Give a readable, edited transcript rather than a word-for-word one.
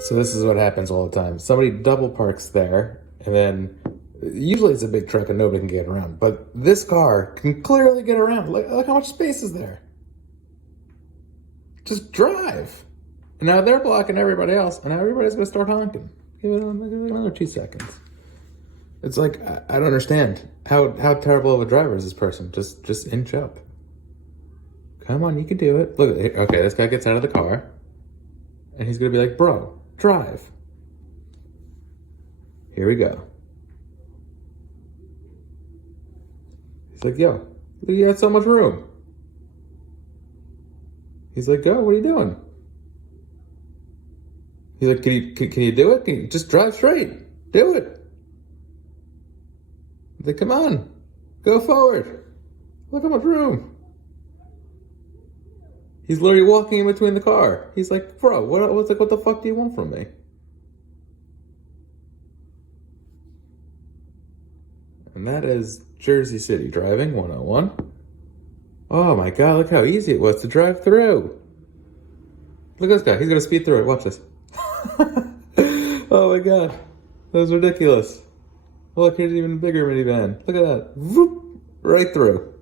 So this is what happens all the time. Somebody double parks there, and then usually it's a big truck and nobody can get around. But this car can clearly get around. Look how much space is there. Just drive. And now they're blocking everybody else, and now everybody's gonna start honking. Give it another 2 seconds. It's like I don't understand how terrible of a driver is this person. Just inch up. Come on, you can do it. Look, okay, this guy gets out of the car, and he's gonna be like, "Bro, drive." Here we go. He's like, "Yo, you got so much room." He's like, "Go, what are you doing?" He's like, can you do it? Can you just drive straight? Do it." He's like, "Come on, go forward. Look how much room." He's literally walking in between the car. He's like, "Bro, what the fuck do you want from me?" And that is Jersey City driving 101. Oh my god, look how easy it was to drive through. Look at this guy. He's gonna speed through it. Watch this. Oh my god. That was ridiculous. Look, here's an even bigger minivan. Look at that. Whoop, right through.